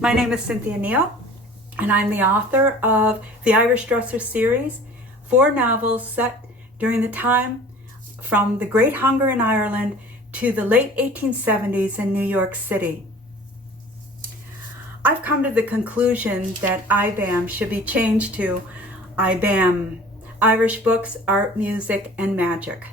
My name is Cynthia Neale, and I'm the author of the Irish Dresser series, 4 novels set during the time from the Great Hunger in Ireland to the late 1870s in New York City. I've come to the conclusion that IBAM should be changed to IBAM, Irish Books, Art, Music, and Magic.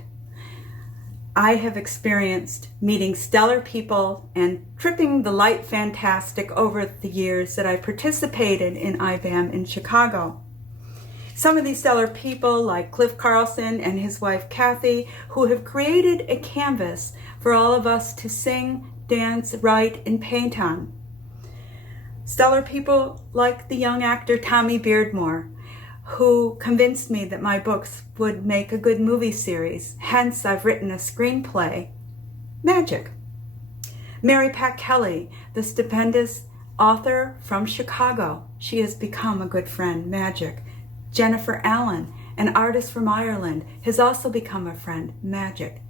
I have experienced meeting stellar people and tripping the light fantastic over the years that I've participated in IBAM in Chicago. Some of these stellar people, like Cliff Carlson and his wife Kathy, who have created a canvas for all of us to sing, dance, write, and paint on. Stellar people like the young actor Tommy Beardmore, who convinced me that my books would make a good movie series. Hence, I've written a screenplay, Magic. Mary Pat Kelly, the stupendous author from Chicago. She has become a good friend, Magic. Jennifer Allen, an artist from Ireland, has also become a friend, Magic.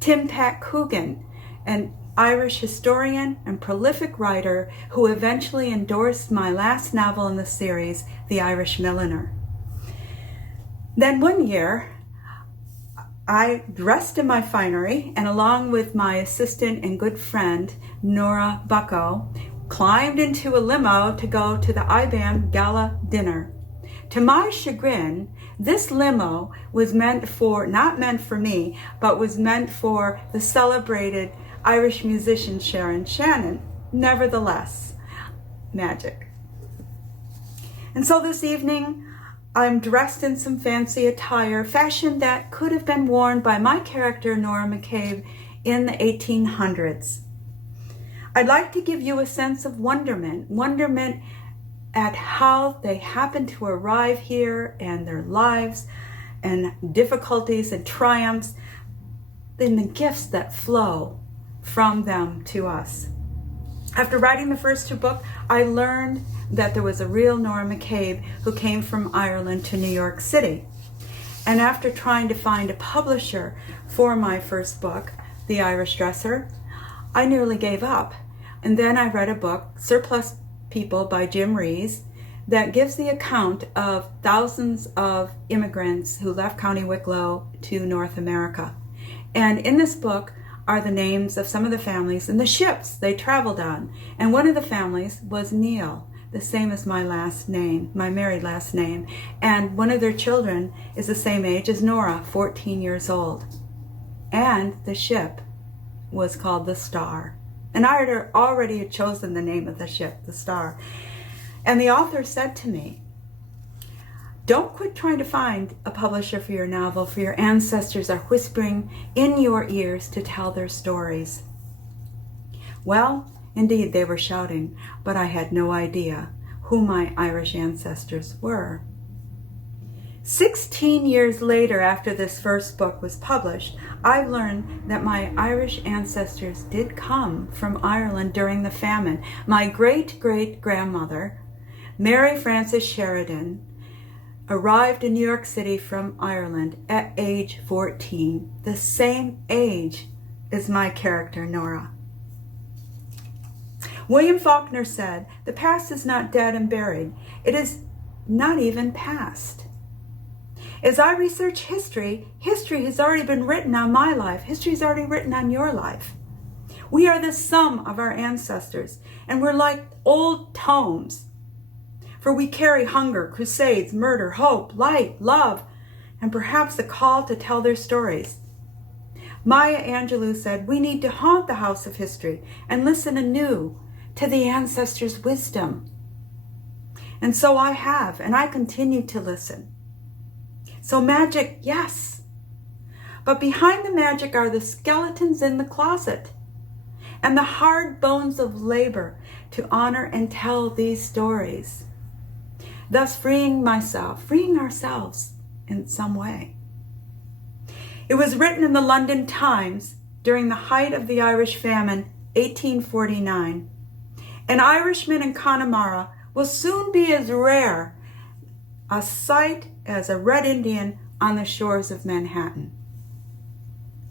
Tim Pat Coogan, an Irish historian and prolific writer who eventually endorsed my last novel in the series, The Irish Milliner. Then one year, I dressed in my finery and along with my assistant and good friend, Norah Bucko, climbed into a limo to go to the IBAM Gala dinner. To my chagrin, this limo was not meant for me, but was meant for the celebrated Irish musician Sharon Shannon. Nevertheless, Magic. And so this evening, I'm dressed in some fancy attire, fashion that could have been worn by my character, Norah McCabe, in the 1800s. I'd like to give you a sense of wonderment at how they happened to arrive here and their lives and difficulties and triumphs and the gifts that flow from them to us. After writing the first 2 books, I learned that there was a real Norah McCabe who came from Ireland to New York City. And after trying to find a publisher for my first book, The Irish Dresser, I nearly gave up. And then I read a book, Surplus People by Jim Rees, that gives the account of thousands of immigrants who left County Wicklow to North America. And in this book are the names of some of the families and the ships they traveled on. And one of the families was Neale, the same as my last name, my married last name. And one of their children is the same age as Norah, 14 years old. And the ship was called the Star. And I had already chosen the name of the ship, the Star. And the author said to me, "Don't quit trying to find a publisher for your novel, for your ancestors are whispering in your ears to tell their stories." Well, indeed they were shouting, but I had no idea who my Irish ancestors were. 16 years later, after this first book was published, I learned that my Irish ancestors did come from Ireland during the famine. My great-great-grandmother, Mary Frances Sheridan, arrived in New York City from Ireland at age 14, the same age as my character, Norah. William Faulkner said, "The past is not dead and buried. It is not even past." As I research history has already been written on my life. History is already written on your life. We are the sum of our ancestors, and we're like old tomes. For we carry hunger, crusades, murder, hope, light, love, and perhaps a call to tell their stories. Maya Angelou said, "We need to haunt the house of history and listen anew to the ancestors' wisdom." And so I have, and I continue to listen. So magic, yes. But behind the magic are the skeletons in the closet and the hard bones of labor to honor and tell these stories, thus freeing ourselves in some way. It was written in the London Times during the height of the Irish famine, 1849. An Irishman in Connemara will soon be as rare a sight as a Red Indian on the shores of Manhattan.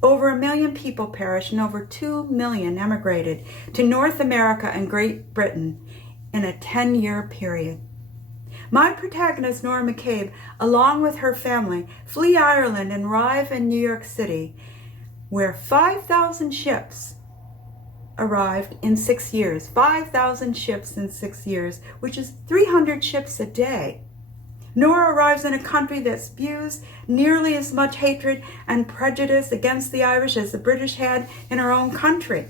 Over 1 million people perished and over 2 million emigrated to North America and Great Britain in a 10-year period. My protagonist, Norah McCabe, along with her family, flee Ireland and arrive in New York City, where 5,000 ships arrived in 6 years. 5,000 ships in 6 years, which is 300 ships a day. Norah arrives in a country that spews nearly as much hatred and prejudice against the Irish as the British had in her own country.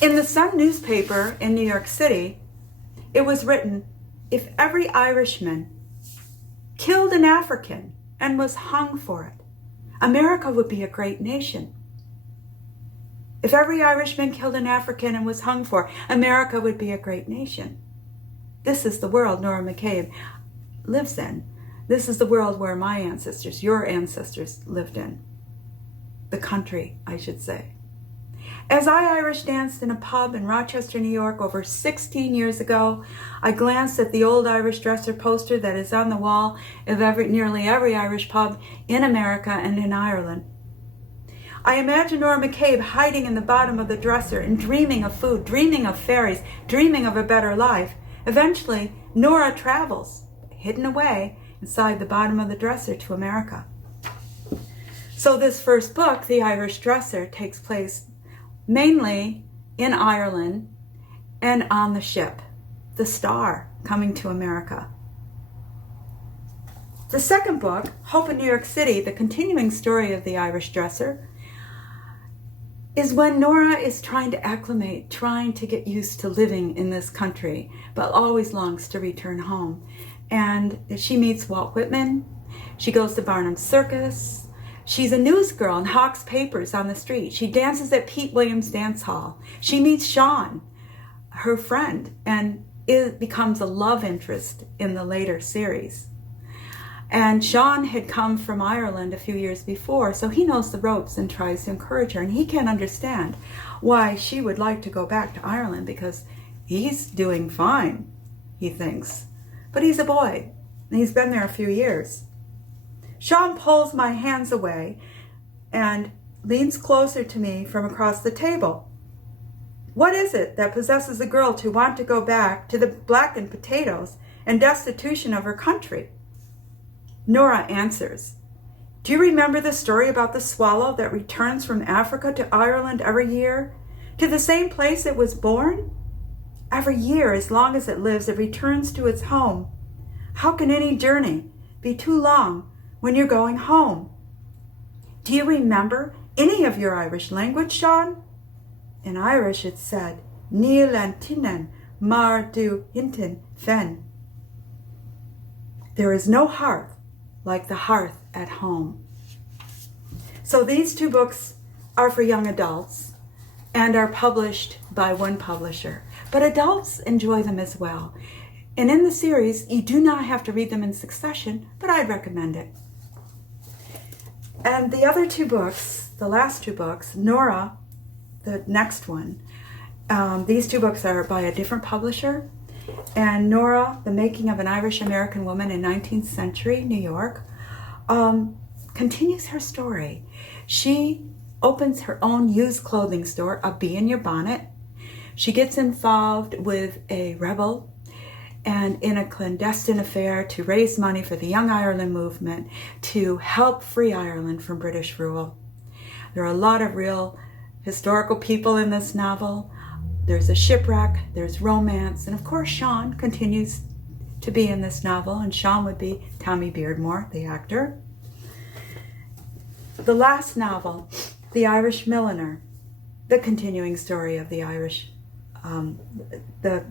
In the Sun newspaper in New York City, it was written, if every Irishman killed an African and was hung for it, America would be a great nation. If every Irishman killed an African and was hung for, America would be a great nation. This is the world Norah McCabe lives in. This is the world where my ancestors, your ancestors, lived in. The country, I should say. As I Irish danced in a pub in Rochester, New York over 16 years ago, I glanced at the old Irish dresser poster that is on the wall of nearly every Irish pub in America and in Ireland. I imagined Norah McCabe hiding in the bottom of the dresser and dreaming of food, dreaming of fairies, dreaming of a better life. Eventually, Norah travels, hidden away inside the bottom of the dresser, to America. So this first book, The Irish Dresser, takes place mainly in Ireland and on the ship, the Star, coming to America. The second book, Hope in New York City, the continuing story of The Irish Dresser, is when Norah is trying to acclimate, trying to get used to living in this country, but always longs to return home. And she meets Walt Whitman. She goes to Barnum's Circus. She's a newsgirl and hawks papers on the street. She dances at Pete Williams' dance hall. She meets Sean, her friend, and it becomes a love interest in the later series. And Sean had come from Ireland a few years before, so he knows the ropes and tries to encourage her. And he can't understand why she would like to go back to Ireland, because he's doing fine, he thinks. But he's a boy, and he's been there a few years. Sean pulls my hands away and leans closer to me from across the table. What is it that possesses a girl to want to go back to the blackened potatoes and destitution of her country? Norah answers, do you remember the story about the swallow that returns from Africa to Ireland every year, to the same place it was born? Every year, as long as it lives, it returns to its home. How can any journey be too long when you're going home? Do you remember any of your Irish language, Sean? In Irish it said, Neil and Tinnen, mar du hinten fen. There is no hearth like the hearth at home. So these two books are for young adults and are published by one publisher, but adults enjoy them as well. And in the series, you do not have to read them in succession, but I'd recommend it. And the other two books, the last two books, Norah, the next one, these two books are by a different publisher. And Norah, The Making of an Irish-American Woman in 19th Century New York, continues her story. She opens her own used clothing store, A Bee in Your Bonnet. She gets involved with a rebel and in a clandestine affair to raise money for the Young Ireland movement to help free Ireland from British rule. There are a lot of real historical people in this novel. There's a shipwreck, there's romance, and of course Sean continues to be in this novel, and Sean would be Tommy Beardmore, the actor. The last novel, The Irish Milliner, the continuing story of the Irish, the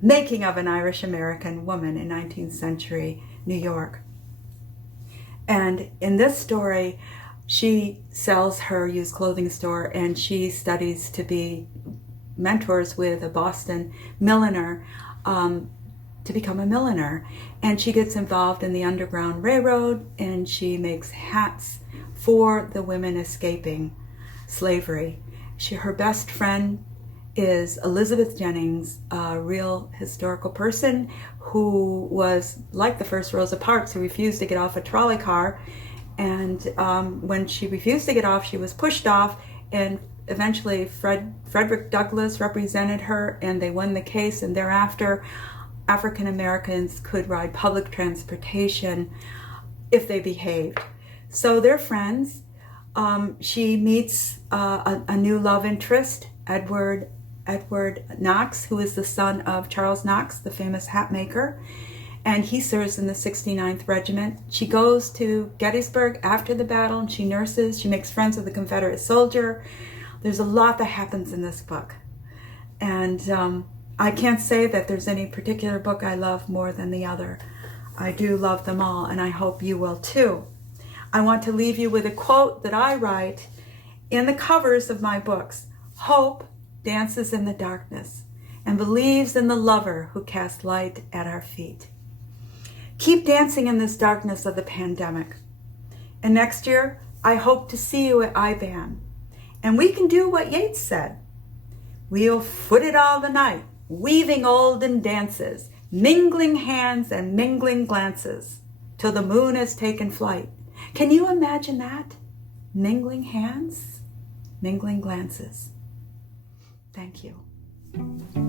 making of an Irish-American woman in 19th century New York. And in this story, she sells her used clothing store and she studies to be mentors with a Boston milliner to become a milliner. And she gets involved in the Underground Railroad and she makes hats for the women escaping slavery. Her best friend is Elizabeth Jennings, a real historical person who was like the first Rosa Parks, who refused to get off a trolley car. And when she refused to get off, she was pushed off and eventually Frederick Douglass represented her, and they won the case, and thereafter African Americans could ride public transportation if they behaved. So they're friends. She meets a new love interest, Edward Knox, who is the son of Charles Knox, the famous hat maker, and he serves in the 69th Regiment. She goes to Gettysburg after the battle, and she nurses. She makes friends with a Confederate soldier. There's a lot that happens in this book, and I can't say that there's any particular book I love more than the other. I do love them all, and I hope you will too. I want to leave you with a quote that I write in the covers of my books. Hope dances in the darkness and believes in the lover who casts light at our feet. Keep dancing in this darkness of the pandemic. And next year, I hope to see you at IBAM. And we can do what Yeats said. We'll foot it all the night, weaving olden dances, mingling hands and mingling glances, till the moon has taken flight. Can you imagine that? Mingling hands, mingling glances. Thank you.